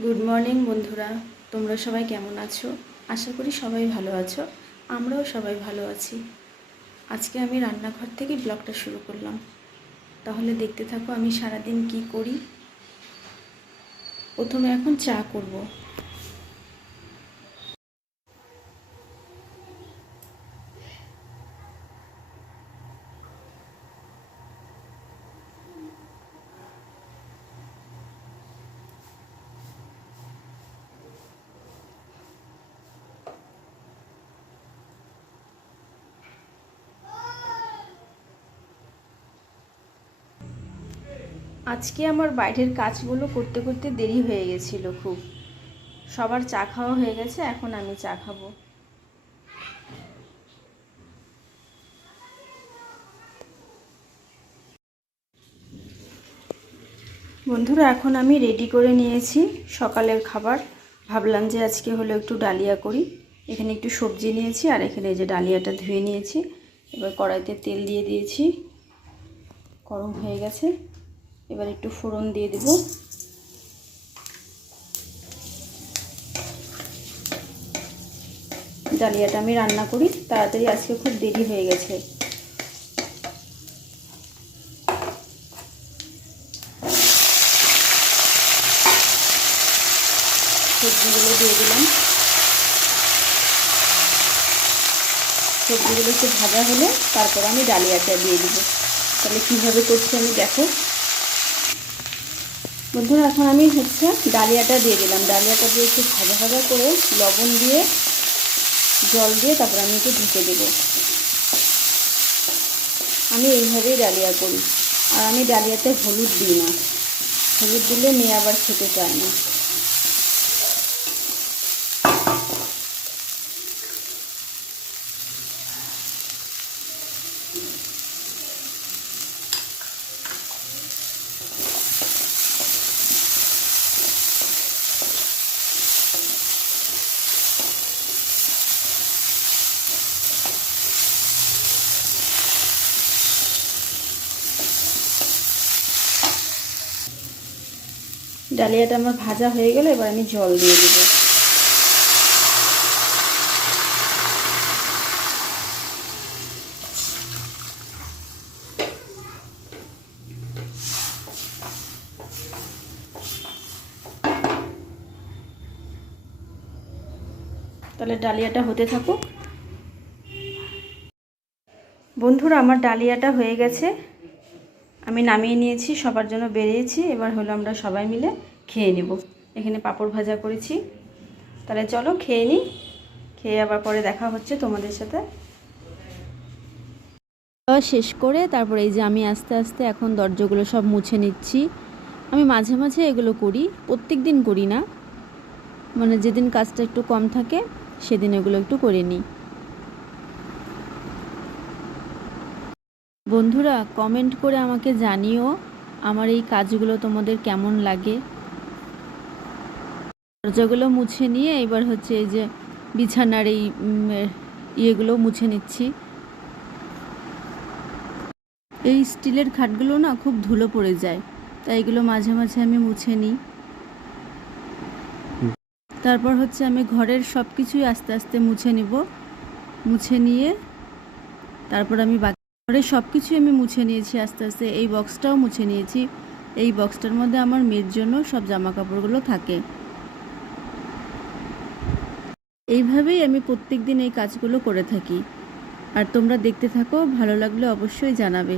Good morning বন্ধুরা, তোমরা সবাই কেমন আছো? আশা করি সবাই ভালো আছো। আমরাও সবাই ভালো আছি। আজকে আমি রান্নাঘর থেকে ব্লগটা শুরু করলাম। তাহলে দেখতে থাকো আমি সারাদিন কি করি। প্রথমে এখন চা করব। আজকে আমার বাইরের কাজগুলো করতে করতে দেরি হয়ে গেছিলো খুব। সবার চা খাওয়া হয়ে গেছে, এখন আমি চা খাবো। বন্ধুরা, এখন আমি রেডি করে নিয়েছি সকালের খাবার। ভাবলাম যে আজকে হলো একটু ডালিয়া করি। এখানে একটু সবজি নিয়েছি, আর এখানে যে ডালিয়াটা ধুয়ে নিয়েছি। এবার কড়াইতে তেল দিয়ে দিয়েছি, গরম হয়ে গেছে। এবার একটু ফোড়ন দিয়ে দেব। ডালিয়াটা আমি রান্না করি তাড়াতাড়ি, আজকে খুব দেরি হয়ে গেছে। সবজিগুলো দিয়ে দিলাম। সবজিগুলো একটু ভাজা হলে তারপর আমি ডালিয়াটা দিয়ে দিব। তাহলে কীভাবে করছি আমি দেখো। বন্ধুরা, এখন আমি ডালিয়াটা দিয়ে দিলাম। ডালিয়াটা দিয়ে একটু ভাজা ভাজা করে লবণ দিয়ে জল দিয়ে তারপর আমি একটু ঢেকে দেবো। আমি এইভাবেই ডালিয়া করি। আর আমি ডালিয়াতে হলুদ দিই না। হলুদ দিলে মেয়ে আবার খেতে চায় না। ডালিয়াটা আমার ভাজা হয়ে গেলে এবার আমি জল দিয়ে দেব। তাহলে ডালিয়াটা হতে থাকুক। বন্ধুরা, আমার ডালিয়াটা হয়ে গেছে, আমি নামিয়ে নিয়েছি, সবার জন্য বেরিয়েছি। এবার হলো আমরা সবাই মিলে খেয়ে নেব। এখানে পাঁপড় ভাজা করেছি। তাহলে চলো খেয়ে নিই, খেয়ে আবার পরে দেখা হচ্ছে তোমাদের সাথে। শেষ করে তারপরে এই যে আমি আস্তে আস্তে এখন দরজাগুলো সব মুছে নিচ্ছি। আমি মাঝে মাঝে এগুলো করি, প্রত্যেক দিন করি না। মানে যেদিন কাজটা একটু কম থাকে সেদিন এগুলো একটু করে নিই। বন্ধুরা, কমেন্ট করে আমাকে জানিও আমার এই কাজগুলো তোমাদের কেমন লাগে। দরজাগুলো মুছে নিয়ে এবার এই যে বিছানার এই ইয়েগুলো মুছে নিচ্ছি। এই স্টিলের খাটগুলো না খুব ধুলো পড়ে যায়, তাই এগুলো মাঝে মাঝে আমি মুছে নিই। তারপর আমি ঘরের সব কিছুই আস্তে আস্তে মুছে নিব। মুছে নিয়ে তারপর আমি ঘরের সব কিছুই আমি মুছে নিয়েছি আস্তে আস্তে। এই বক্সটাও মুছে নিয়েছি। এই বক্সটার মধ্যে আমার মেয়ের জন্য সব জামা কাপড়গুলো থাকে। এইভাবেই আমি প্রত্যেক দিন এই কাজগুলো করে থাকি। আর তোমরা দেখতে থাকো, ভালো লাগলে অবশ্যই জানাবে।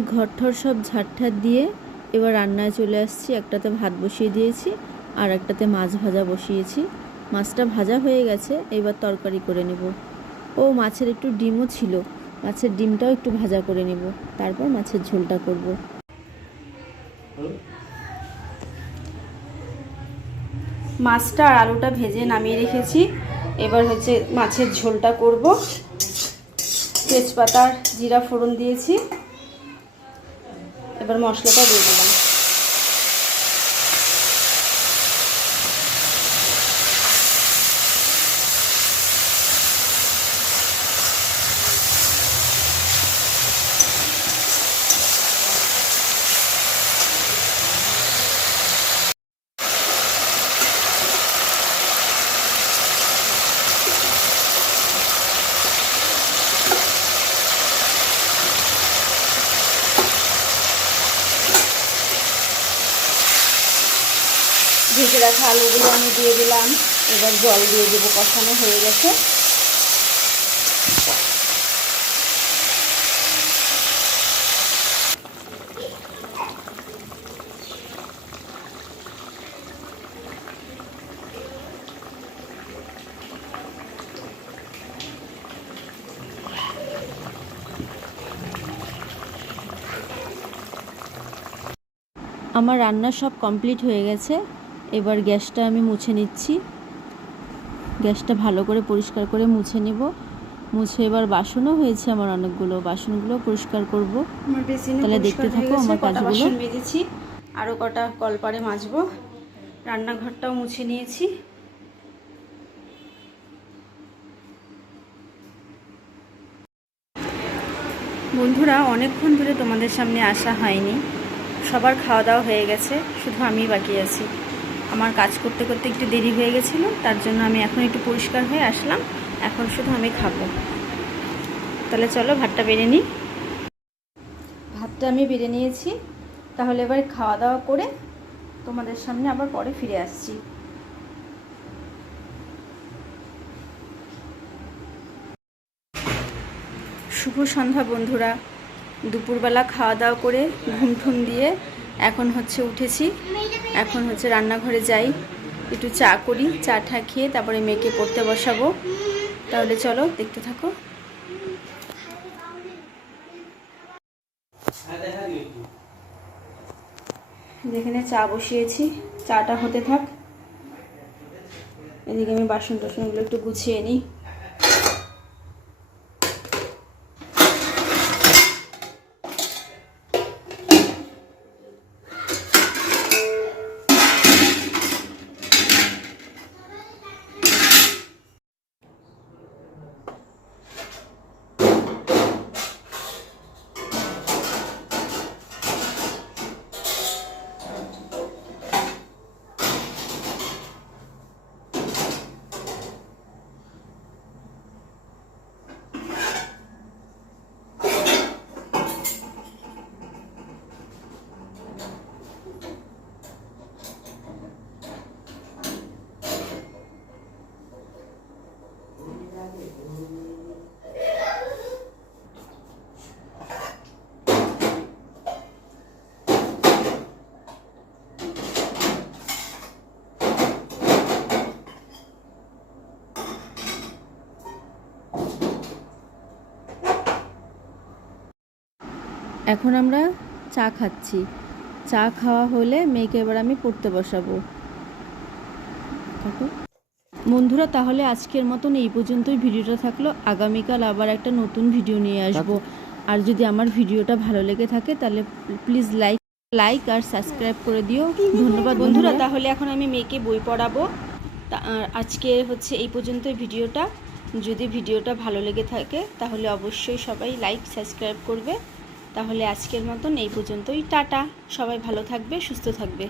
আমি ঘরঠর সব ঝাড়ঠাট দিয়ে এবার রান্নায় চলে আসছি। একটাতে ভাত বসিয়ে দিয়েছি আর একটাতে মাছ ভাজা বসিয়েছি। মাছটা ভাজা হয়ে গেছে, এবার তরকারি করে নেব। ও মাছের একটু ডিমও ছিল, মাছের ডিমটাও একটু ভাজা করে নেব, তারপর মাছের ঝোলটা করব। মাছটা আর আলুটা ভেজে নামিয়ে রেখেছি, এবার হচ্ছে মাছের ঝোলটা করব। তেজপাতার জিরা ফোড়ন দিয়েছি, এবার মশলাটা দিয়ে দিলাম। ভেজে রাখা আলুগুলো আমি দিয়ে দিলাম, এবার জল দিয়ে দেবো। কষানো হয়ে গেছে। আমার রান্না সব কমপ্লিট হয়ে গেছে, এবার গ্যাসটা আমি মুছে নিচ্ছি। গ্যাসটা ভালো করে পরিষ্কার করে মুছে নিব। মুছে এবার বাসনও হয়েছে আমার অনেকগুলো, বাসনগুলো পরিষ্কার করব। তাহলে দেখতে থাকো আমার কাজগুলো। বাসন মেজেছি, আরও কটা কলপারে মাজবো। রান্নাঘরটাও মুছে নিয়েছি। বন্ধুরা, অনেকক্ষণ ধরে তোমাদের সামনে আসা হয়নি। সবার খাওয়া দাওয়া হয়ে গেছে, শুধু আমি বাকি আছি। আমার কাজ করতে করতে একটু দেরি হয়ে গেছিলো, তার জন্য আমি এখন একটু পরিষ্কার হয়ে আসলাম। এখন শুধু আমি খাবো। তাহলে চলো ভাতটা বেড়ে নিই। ভাতটা আমি বেড়ে নিয়েছি, তাহলে এবার খাওয়া দাওয়া করে তোমাদের সামনে আবার পরে ফিরে আসছি। শুভ সন্ধ্যা বন্ধুরা। দুপুরবেলা খাওয়া দাওয়া করে ঘুম ঠুম দিয়ে এখন হচ্ছে উঠেছি। এখন হচ্ছে রান্নাঘরে যাই, একটু চা করি। চা টা খেয়ে তারপরে মেয়েকে পড়তে বসাবো। তাহলে চলো দেখতে থাকো। যেখানে চা বসিয়েছি, চাটা হতে থাক। এদিকে আমি বাসন টাসনগুলো একটু গুছিয়ে নিই। এখন আমরা চা খাচ্ছি। চা খাওয়া হলে মেয়েকে এবার আমি পড়তে বসাবো। বন্ধুরা, তাহলে আজকের মতন এই পর্যন্তই ভিডিওটা থাকলো। আগামীকাল আবার একটা নতুন ভিডিও নিয়ে আসবো। আর যদি আমার ভিডিওটা ভালো লেগে থাকে তাহলে প্লিজ লাইক আর সাবস্ক্রাইব করে দিও। ধন্যবাদ বন্ধুরা। তাহলে এখন আমি মেয়েকে বই পড়াবো। আজকে হচ্ছে এই পর্যন্তই ভিডিওটা। যদি ভিডিওটা ভালো লেগে থাকে তাহলে অবশ্যই সবাই লাইক সাবস্ক্রাইব করবে। তাহলে আজকের মতন এই পর্যন্তই। টাটা। সবাই ভালো থাকবে, সুস্থ থাকবে।